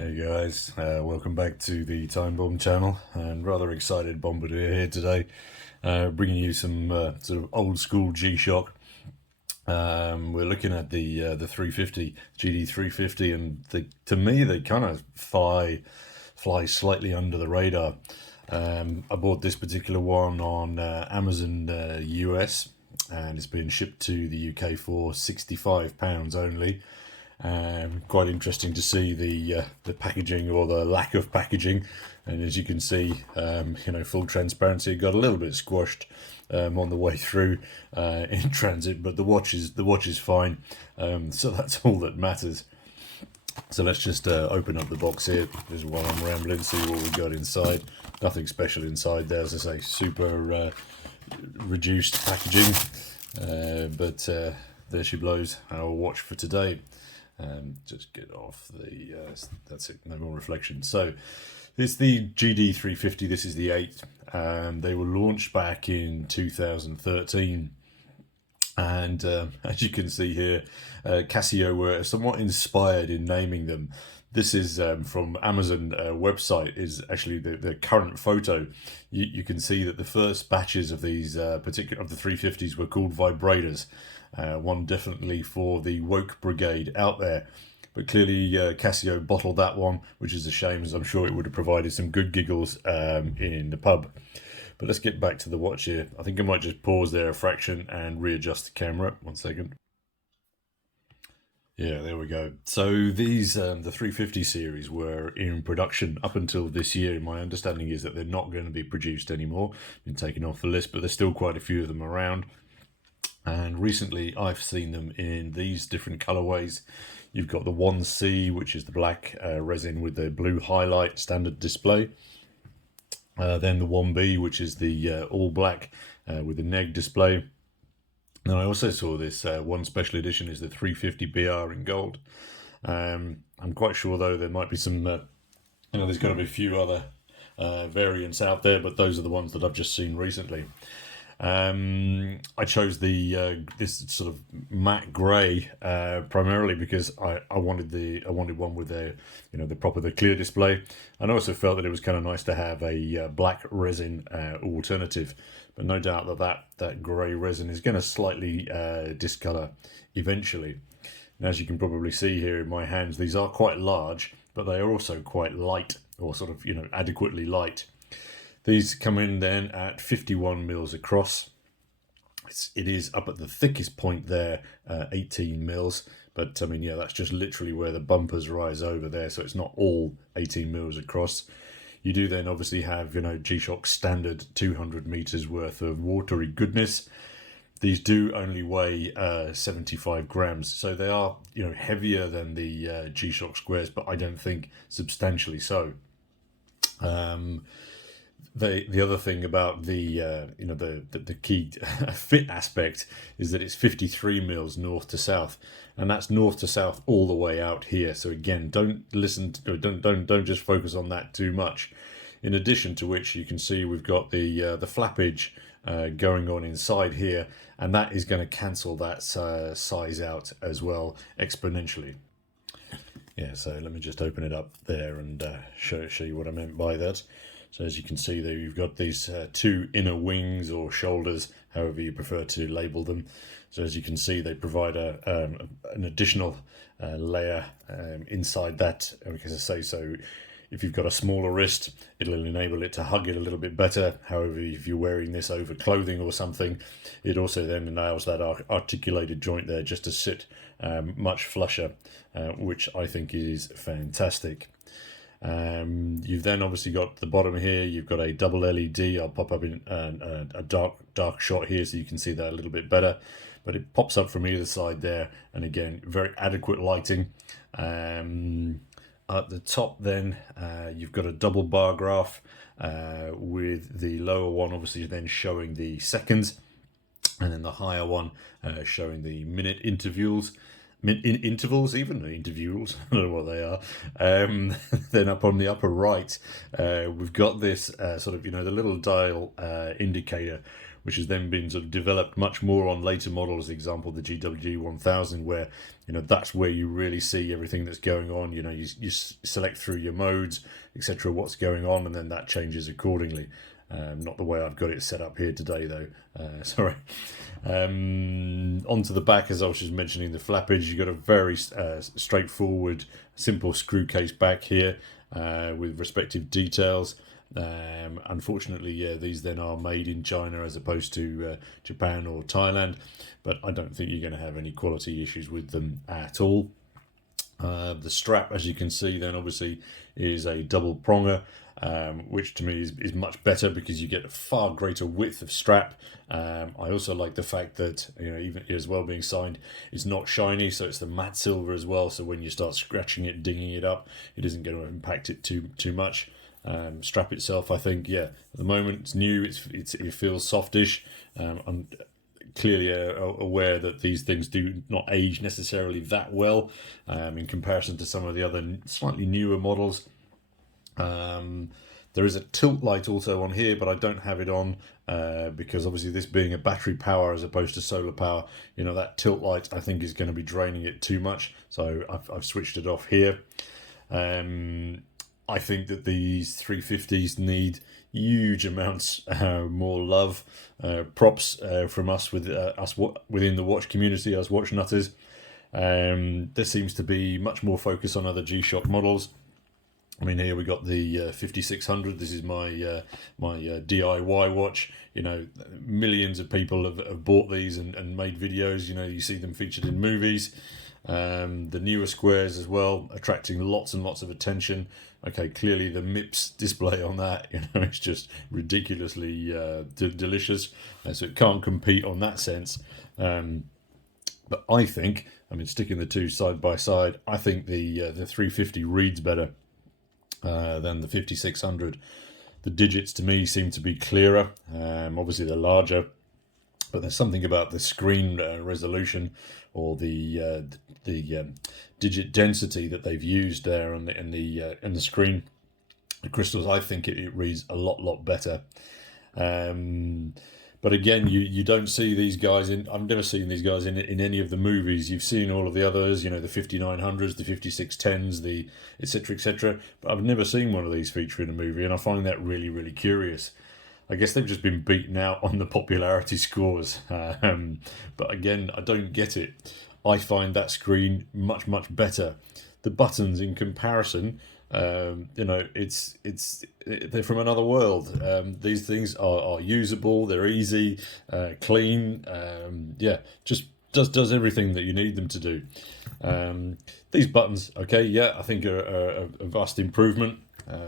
Hey guys, welcome back to the Time Bomb channel, and rather excited Bombardier here today, bringing you some sort of old school G-Shock. We're looking at the 350 GD 350, and to me they kind of fly slightly under the radar. I bought this particular one on Amazon US, and it's been shipped to the UK for £65 only. Quite interesting to see the packaging, or the lack of packaging, and as you can see, full transparency, it got a little bit squashed on the way through in transit, but the watch is fine, so that's all that matters. So let's just open up the box here, just while I'm rambling, see what we got inside. Nothing special inside there, as I say, super reduced packaging, but there she blows, our watch for today. Just get off the, that's it, no more reflection. So it's the GD 350, this is the 8th. They were launched back in 2013. And as you can see here, Casio were somewhat inspired in naming them. This is from Amazon website, is actually the current photo. You can see that the first batches of these particular of the 350s were called vibrators. One definitely for the woke brigade out there. But clearly Casio bottled that one, which is a shame, as I'm sure it would have provided some good giggles in the pub. But let's get back to the watch here. I think I might just pause there a fraction and readjust the camera. 1 second. Yeah, there we go. So these, the 350 series, were in production up until this year. My understanding is that they're not going to be produced anymore, been taken off the list, but there's still quite a few of them around. And recently I've seen them in these different colorways. You've got the 1C, which is the black resin with the blue highlight standard display. Then the 1B, which is the all black with the neg display. And I also saw this one special edition is the 350 BR in gold. I'm quite sure though there might be some, there's got to be a few other variants out there, but those are the ones that I've just seen recently. I chose the this sort of matte grey primarily because I wanted one with the clear display, and I also felt that it was kind of nice to have a black resin alternative. But no doubt that grey resin is going to slightly discolor eventually. And as you can probably see here in my hands, these are quite large, but they are also quite light, or sort of adequately light. These come in then at 51 mils across. It is up at the thickest point there, 18 mils. But I mean, yeah, that's just literally where the bumpers rise over there. So it's not all 18 mils across. You do then obviously have, G-Shock standard 200 meters worth of watery goodness. These do only weigh 75 grams. So they are, heavier than the G-Shock squares, but I don't think substantially so. The other thing about the key fit aspect is that it's 53 mils north to south, and that's north to south all the way out here. So again, don't just focus on that too much. In addition to which, you can see we've got the flappage going on inside here, and that is going to cancel that size out as well exponentially. Yeah, so let me just open it up there and show you what I meant by that. So as you can see there, you've got these two inner wings or shoulders, however you prefer to label them. So as you can see, they provide an additional layer inside that. As I say, so if you've got a smaller wrist, it'll enable it to hug it a little bit better. However, if you're wearing this over clothing or something, it also then allows that articulated joint there just to sit much flusher, which I think is fantastic. You've then obviously got the bottom here, you've got a double LED. I'll pop up in a dark shot here so you can see that a little bit better, but it pops up from either side there, and again, very adequate lighting. At the top then, you've got a double bar graph with the lower one obviously then showing the seconds, and then the higher one showing the minute intervals. Even intervals, I don't know what they are. Then up on the upper right, we've got this sort of, the little dial indicator, which has then been sort of developed much more on later models. For example, the GW1000, where that's where you really see everything that's going on. You select through your modes, etc., what's going on, and then that changes accordingly. Not the way I've got it set up here today, though. Sorry. Onto the back, as I was just mentioning, the flappage, you've got a very straightforward, simple screw case back here with respective details. Unfortunately, yeah, these then are made in China as opposed to Japan or Thailand, but I don't think you're going to have any quality issues with them at all. The strap, as you can see, then obviously is a double pronger, which to me is much better because you get a far greater width of strap. I also like the fact that, even as well being signed, it's not shiny, so it's the matte silver as well. So when you start scratching it, dinging it up, it isn't going to impact it too much. Strap itself, I think, yeah, at the moment it's new. It feels softish. I'm clearly aware that these things do not age necessarily that well in comparison to some of the other slightly newer models. There is a tilt light also on here, but I don't have it on because obviously this being a battery power as opposed to solar power, that tilt light I think is going to be draining it too much. So I've switched it off here. I think that these 350s need huge amounts more love, props from us within the watch community, us watch nutters. There seems to be much more focus on other G-Shock models. I mean, here we got the 5600. This is my DIY watch. Millions of people have bought these and made videos. You see them featured in movies. The newer squares as well, attracting lots and lots of attention. Okay, clearly the MIPS display on that, it's just ridiculously delicious. So it can't compete on that sense. But I think, sticking the two side by side, I think the 350 reads better than the 5600. The digits to me seem to be clearer. Obviously they're larger, but there's something about the screen resolution or the digit density that they've used there in the screen, the crystals. I think it reads a lot better. But again, you don't see these guys in. I've never seen these guys in any of the movies. You've seen all of the others, the 5900s, the 5610s, the etc. But I've never seen one of these feature in a movie, and I find that really curious. I guess they've just been beaten out on the popularity scores. But again, I don't get it. I find that screen much better. The buttons in comparison, they're from another world. These things are usable. They're easy, clean. Just does everything that you need them to do. These buttons, okay, yeah, I think are a vast improvement.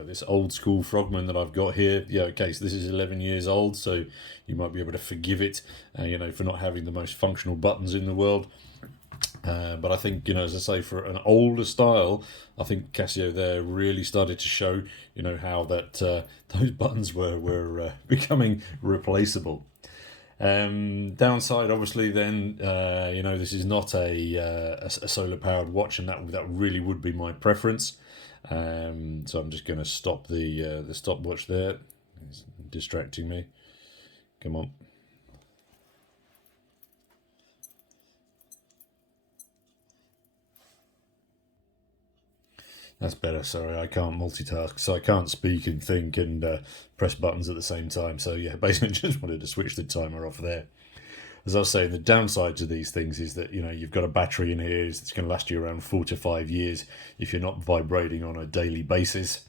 This old school Frogman that I've got here, yeah, okay, so this is 11 years old, so you might be able to forgive it, for not having the most functional buttons in the world. But I think, as I say, for an older style, I think Casio there really started to show, how that those buttons were becoming replaceable. Downside, obviously, then, this is not a solar-powered watch, and that really would be my preference. So I'm just going to stop the stopwatch there. It's distracting me. Come on. That's better. Sorry, I can't multitask, so I can't speak and think and press buttons at the same time. So yeah, basically just wanted to switch the timer off there. As I was saying, the downside to these things is that, you've got a battery in here that's going to last you around 4 to 5 years if you're not vibrating on a daily basis.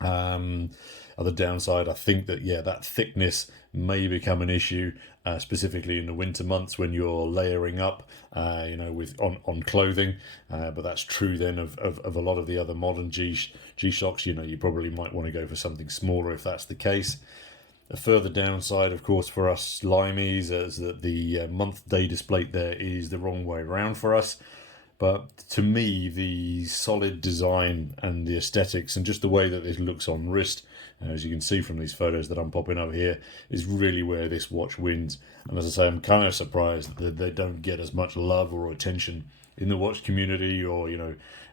Other downside, I think that, that thickness may become an issue, specifically in the winter months when you're layering up, on clothing. But that's true then of a lot of the other modern G-Shocks. You probably might want to go for something smaller if that's the case. A further downside, of course, for us Limeys is that the month-day display there is the wrong way around for us. But to me, the solid design and the aesthetics and just the way that this looks on wrist, as you can see from these photos that I'm popping up here, is really where this watch wins. And as I say, I'm kind of surprised that they don't get as much love or attention in the watch community or,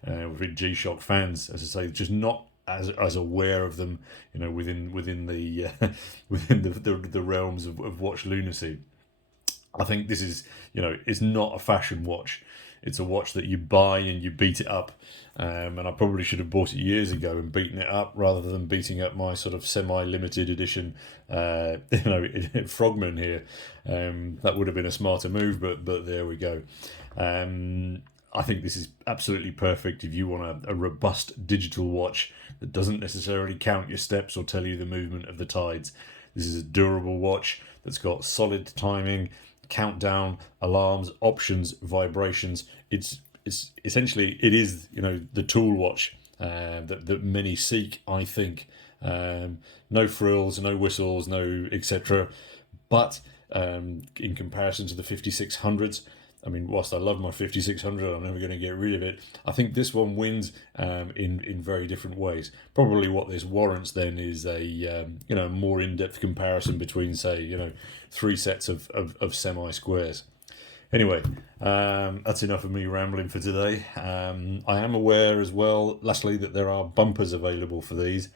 with G-Shock fans. As I say, just not as aware of them, within the within the realms of watch lunacy. I think this is, it's not a fashion watch. It's a watch that you buy and you beat it up. And I probably should have bought it years ago and beaten it up rather than beating up my sort of semi-limited edition, Frogman here. That would have been a smarter move, but there we go. I think this is absolutely perfect if you want a robust digital watch that doesn't necessarily count your steps or tell you the movement of the tides. This is a durable watch that's got solid timing, countdown, alarms, options, vibrations. It's essentially, it is, the tool watch that many seek, I think. No frills, no whistles, no etc. But in comparison to the 5600s, I mean, whilst I love my 5600, I'm never going to get rid of it. I think this one wins in very different ways. Probably what this warrants then is a more in-depth comparison between, say, 3 sets of semi-squares. Anyway, that's enough of me rambling for today. I am aware as well, lastly, that there are bumpers available for these,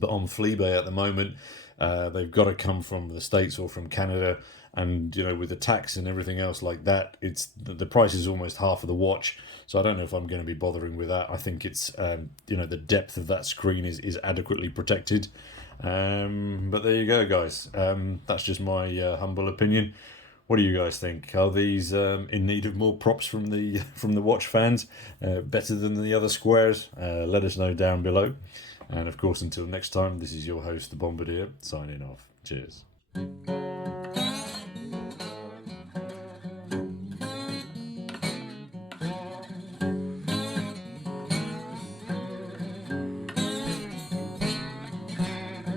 but on Fleabay at the moment, they've got to come from the States or from Canada. And with the tax and everything else like that, it's the price is almost half of the watch. So I don't know if I'm going to be bothering with that. I think it's the depth of that screen is adequately protected. But there you go, guys. That's just my humble opinion. What do you guys think? Are these in need of more props from the watch fans? Better than the other squares? Let us know down below. And of course, until next time, this is your host, the Bombardier, signing off. Cheers.